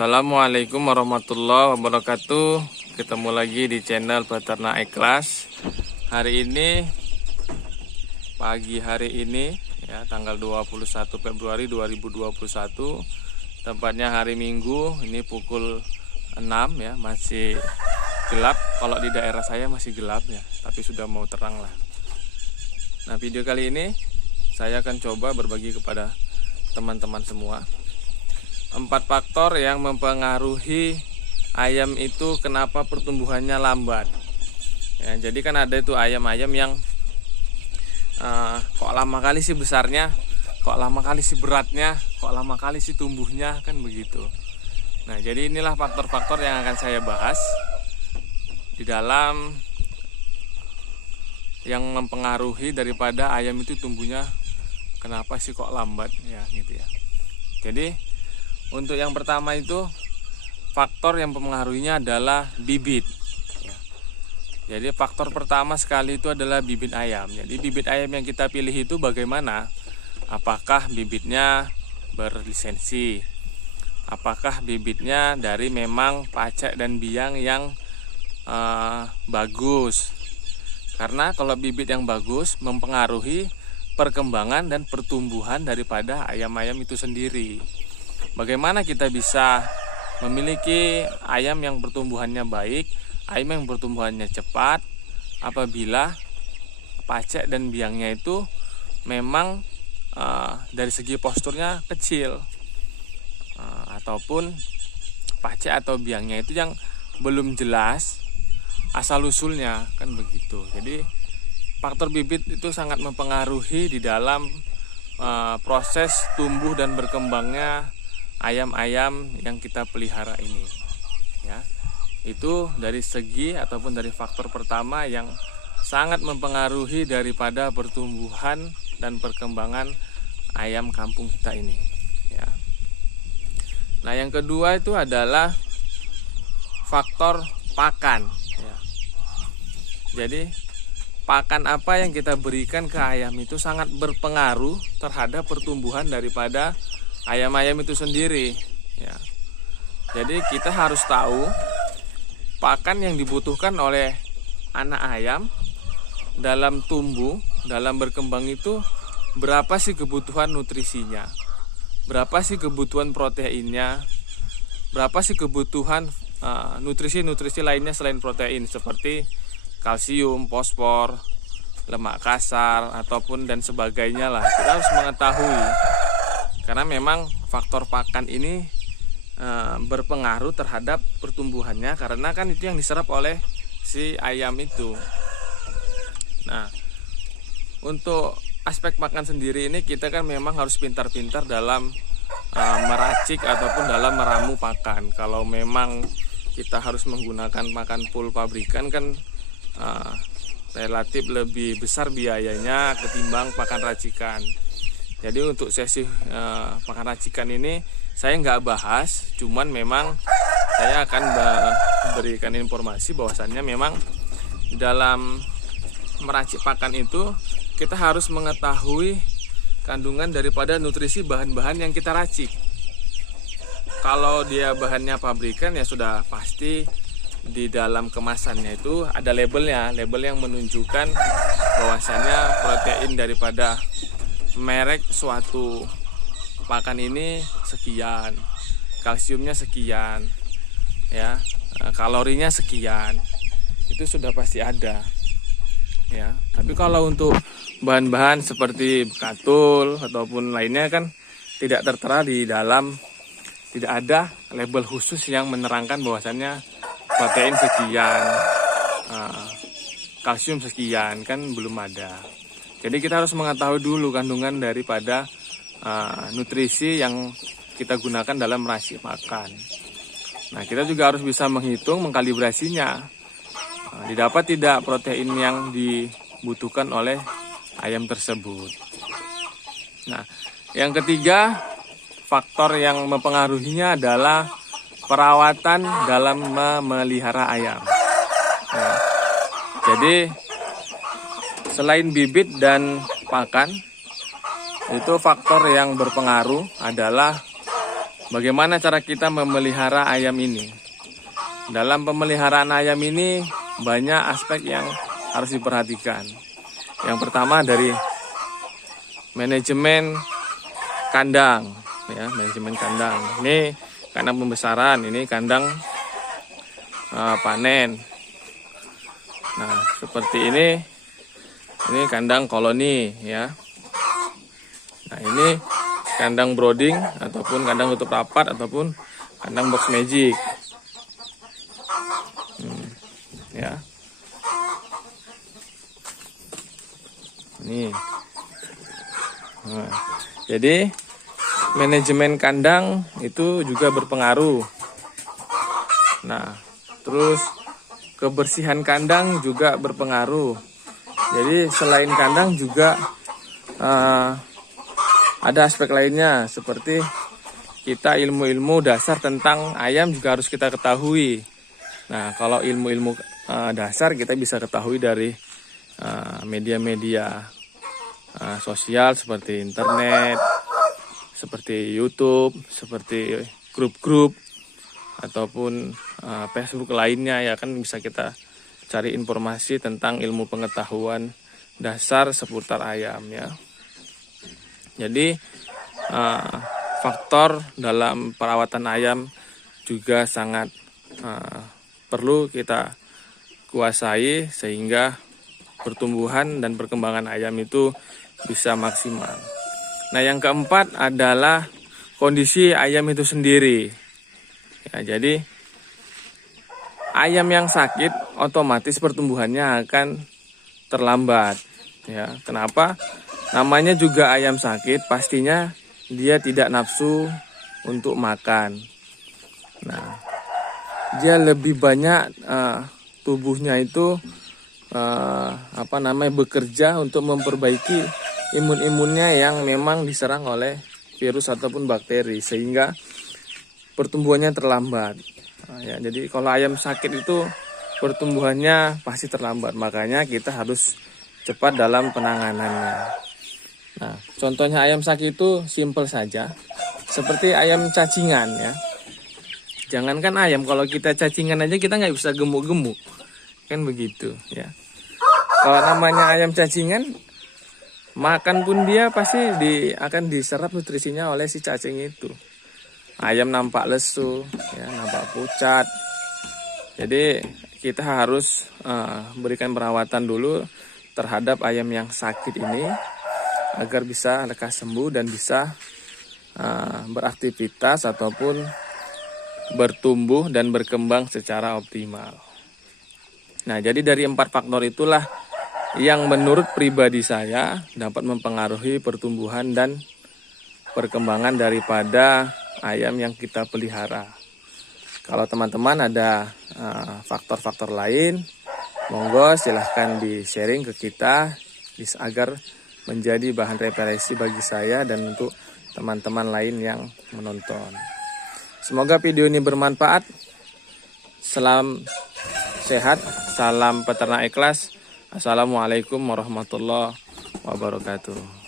Assalamualaikum warahmatullahi wabarakatuh. Ketemu lagi di channel Peternak Ikhlas. Hari ini, pagi hari ini ya, tanggal 21 Februari 2021, tepatnya hari Minggu. Ini pukul 6 ya, masih gelap. Kalau di daerah saya masih gelap ya, tapi sudah mau terang lah. Nah, video kali ini saya akan coba berbagi kepada teman-teman semua 4 faktor yang mempengaruhi ayam itu kenapa pertumbuhannya lambat. Ya, jadi kan ada itu ayam-ayam yang kok lama kali sih besarnya, kok lama kali sih beratnya, kok lama kali sih tumbuhnya, kan begitu. Nah, jadi inilah faktor-faktor yang akan saya bahas di dalam yang mempengaruhi daripada ayam itu tumbuhnya kenapa sih kok lambat ya gitu ya. Jadi untuk yang pertama itu faktor yang mempengaruhinya adalah bibit. Jadi faktor pertama sekali itu adalah bibit ayam. Jadi bibit ayam yang kita pilih itu bagaimana? Apakah bibitnya berlisensi? Apakah bibitnya dari memang pacak dan biang yang bagus? Karena kalau bibit yang bagus mempengaruhi perkembangan dan pertumbuhan daripada ayam-ayam itu sendiri. Bagaimana kita bisa memiliki ayam yang pertumbuhannya baik, ayam yang pertumbuhannya cepat, apabila pacak dan biangnya itu memang dari segi posturnya kecil, ataupun pacak atau biangnya itu yang belum jelas asal usulnya, kan begitu. Jadi faktor bibit itu sangat mempengaruhi di dalam proses tumbuh dan berkembangnya ayam-ayam yang kita pelihara ini ya. Itu dari segi ataupun dari faktor pertama yang sangat mempengaruhi daripada pertumbuhan dan perkembangan ayam kampung kita ini ya. Nah, yang kedua itu adalah faktor pakan ya. Jadi pakan apa yang kita berikan ke ayam itu sangat berpengaruh terhadap pertumbuhan daripada ayam-ayam itu sendiri ya. Jadi kita harus tahu pakan yang dibutuhkan oleh anak ayam dalam tumbuh, dalam berkembang itu berapa sih kebutuhan nutrisinya, berapa sih kebutuhan proteinnya, berapa sih kebutuhan nutrisi-nutrisi lainnya selain protein seperti kalsium, fosfor, lemak kasar ataupun dan sebagainya lah. Kita harus mengetahui. Karena memang faktor pakan ini berpengaruh terhadap pertumbuhannya, karena kan itu yang diserap oleh si ayam itu. Nah, untuk aspek makan sendiri ini kita kan memang harus pintar-pintar dalam meracik ataupun dalam meramu pakan. Kalau memang kita harus menggunakan pakan full pabrikan kan relatif lebih besar biayanya ketimbang pakan racikan. Jadi untuk sesi pakan racikan ini saya nggak bahas, cuman memang saya akan berikan informasi bahwasannya memang dalam meracik pakan itu kita harus mengetahui kandungan daripada nutrisi bahan-bahan yang kita racik. Kalau dia bahannya pabrikan ya sudah pasti di dalam kemasannya itu ada labelnya, label yang menunjukkan bahwasannya protein daripada merek suatu pakan ini sekian, kalsiumnya sekian ya, kalorinya sekian, itu sudah pasti ada ya. Tapi kalau untuk bahan-bahan seperti bekatul ataupun lainnya kan tidak tertera di dalam, tidak ada label khusus yang menerangkan bahwasannya protein sekian, kalsium sekian, kan belum ada. Jadi kita harus mengetahui dulu kandungan daripada nutrisi yang kita gunakan dalam meracik makan. Nah, kita juga harus bisa menghitung, mengkalibrasinya. Didapat tidak protein yang dibutuhkan oleh ayam tersebut. Nah, yang ketiga faktor yang mempengaruhinya adalah perawatan dalam memelihara ayam. Nah, jadi selain bibit dan pakan, itu faktor yang berpengaruh adalah bagaimana cara kita memelihara ayam ini? Dalam pemeliharaan ayam ini banyak aspek yang harus diperhatikan. Yang pertama dari manajemen kandang, ya, manajemen kandang. Ini kandang pembesaran, ini kandang panen. Nah, seperti ini kandang koloni, ya. Nah, ini kandang brooding ataupun kandang tutup rapat ataupun kandang box magic. Ya. Ini. Nah, jadi manajemen kandang itu juga berpengaruh. Nah, terus kebersihan kandang juga berpengaruh. Jadi selain kandang juga ada aspek lainnya, seperti kita ilmu-ilmu dasar tentang ayam juga harus kita ketahui. Nah, kalau ilmu-ilmu dasar kita bisa ketahui dari media-media sosial seperti internet, seperti YouTube, seperti grup-grup ataupun Facebook lainnya, ya kan, bisa kita cari informasi tentang ilmu pengetahuan dasar seputar ayam, ya. Jadi faktor dalam perawatan ayam juga sangat perlu kita kuasai sehingga pertumbuhan dan perkembangan ayam itu bisa maksimal. Nah, yang keempat adalah kondisi ayam itu sendiri. Ya, jadi ayam yang sakit otomatis pertumbuhannya akan terlambat. Ya, kenapa? Namanya juga ayam sakit, pastinya dia tidak nafsu untuk makan. Nah, dia lebih banyak tubuhnya itu bekerja untuk memperbaiki imun-imunnya yang memang diserang oleh virus ataupun bakteri, sehingga pertumbuhannya terlambat. Ya, jadi kalau ayam sakit itu pertumbuhannya pasti terlambat, makanya kita harus cepat dalam penanganannya. Nah, contohnya ayam sakit itu simpel saja, seperti ayam cacingan, ya. Jangankan ayam, kalau kita cacingan aja kita nggak bisa gemuk-gemuk, kan begitu, ya. Kalau namanya ayam cacingan, makan pun dia pasti akan diserap nutrisinya oleh si cacing itu. Ayam nampak lesu, ya, nampak pucat. Jadi kita harus berikan perawatan dulu terhadap ayam yang sakit ini agar bisa lekas sembuh dan bisa beraktivitas ataupun bertumbuh dan berkembang secara optimal. Nah, jadi dari 4 faktor itulah yang menurut pribadi saya dapat mempengaruhi pertumbuhan dan perkembangan daripada ayam yang kita pelihara. Kalau teman-teman ada faktor-faktor lain, monggo silahkan di-sharing ke kita agar menjadi bahan referensi bagi saya dan untuk teman-teman lain yang menonton. Semoga video ini bermanfaat. Salam sehat, salam peternak ikhlas. Assalamualaikum warahmatullahi wabarakatuh.